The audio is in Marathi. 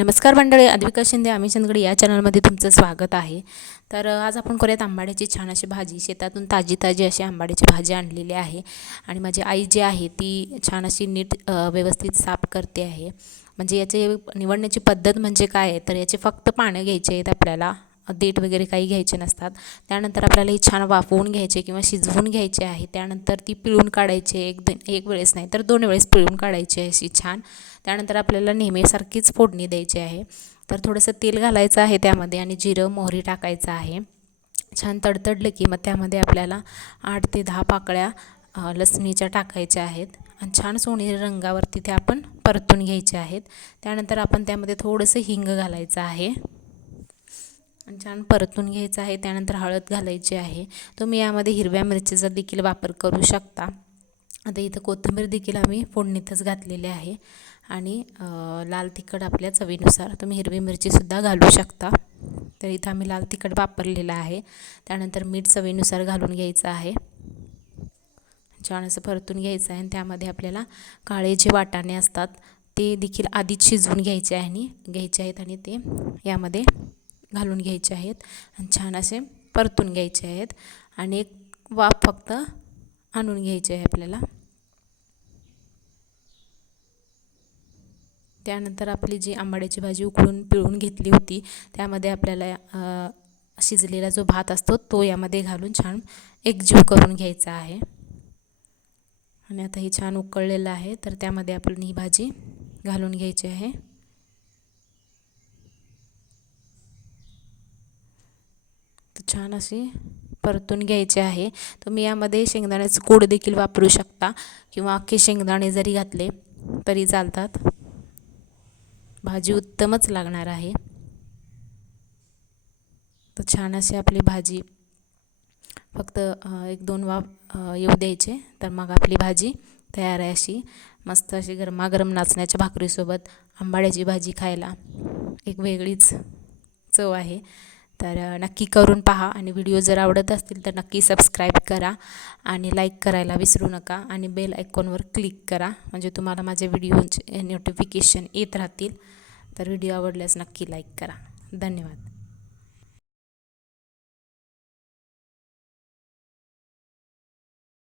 नमस्कार मंडळी अद्विका शिंदे आम्ही चंदगडी या चॅनलमध्ये तुमचं स्वागत आहे. तर आज आपण करूयात आंबाड्याची छान अशी भाजी. शेतातून ताजी ताजी अशी आंबाड्याची भाजी आणलेली आहे. आणि माझी आई जी आहे ती छान अशी नीट व्यवस्थित साफ करते आहे. म्हणजे याचे निवडण्याची पद्धत म्हणजे काय आहे? तर याचे फक्त पानं घ्यायचे आहेत आपल्याला. देठ वगैरे काही घ्यायचे नसतात. त्यानंतर आपल्याला ही छान वाफवून घ्यायचे किंवा शिजवून घ्यायचे आहे. त्यानंतर ती पिळून काढायचे एक द एक वेळेस नाही तर दोन वेळेस पिळून काढायची अशी छान. त्यानंतर आपल्याला नेहमीसारखीच फोडणी द्यायची आहे. तर थोडंसं तेल घालायचं आहे त्यामध्ये आणि जिरं मोहरी टाकायचं आहे. छान तडतडलं की मग त्यामध्ये आपल्याला आठ ते दहा पाकळ्या लसणीच्या टाकायच्या आहेत. आणि छान सोनेरी रंगावरती तिथे आपण परतून घ्यायचे आहेत. त्यानंतर आपण त्यामध्ये थोडंसं हिंग घालायचं आहे. आणि छान परतून घ्यायचं आहे त्यानंतर हळद घालायची आहे. तुम्ही यामध्ये हिरव्या मिरचीचा देखील वापर करू शकता. आता इथं कोथिंबीर देखील आम्ही फोडणीतच घातलेली आहे. आणि लाल तिखट आपल्या चवीनुसार तुम्ही हिरवी मिरचीसुद्धा घालू शकता. तर इथं आम्ही लाल तिखट वापरलेलं आहे. त्यानंतर मीठ चवीनुसार घालून घ्यायचं आहे. छान असं परतून घ्यायचं आहे आणि त्यामध्ये आपल्याला काळे जे वाटाणे असतात ते देखील आधीच शिजवून घ्यायचे आहे आणि घ्यायचे आहेत आणि ते यामध्ये घालून घ्यायचे आहेत आणि छान असे परतून घ्यायचे आहेत आणि एक वाफ फक्त आणून घ्यायची आहे आपल्याला. त्यानंतर आपली जी आंबाड्याची भाजी उकळून पिळून घेतली होती त्यामध्ये आपल्याला शिजलेला जो भात असतो तो यामध्ये घालून छान एकजीव करून घ्यायचा आहे. आणि आता ही छान उकळलेलं आहे तर त्यामध्ये आपण ही भाजी घालून घ्यायची आहे तर छान अशी परतून घ्यायची आहे. तुम्ही यामध्ये शेंगदाण्याचं कूड देखील वापरू शकता. किंवा अख्खे शेंगदाणे जरी घातले तरी चालतात. भाजी उत्तमच लागणार आहे. तर छान अशी आपली भाजी. फक्त एक दोन वाफ येऊ द्यायचे. तर मग आपली भाजी तयार आहे अशी. मस्त अशी गरमागरम नाचण्याच्या भाकरीसोबत आंबाड्याची भाजी खायला एक वेगळीच चव आहे. तर नक्की करून पहा आणि व्हिडिओ जर आवडत असतील तर नक्की सबस्क्राईब करा आणि लाईक करायला विसरू नका आणि बेल आयकॉनवर क्लिक करा. म्हणजे तुम्हाला माझे व्हिडिओचे नोटिफिकेशन येत राहतील. तर व्हिडिओ आवडल्यास नक्की लाईक करा. धन्यवाद.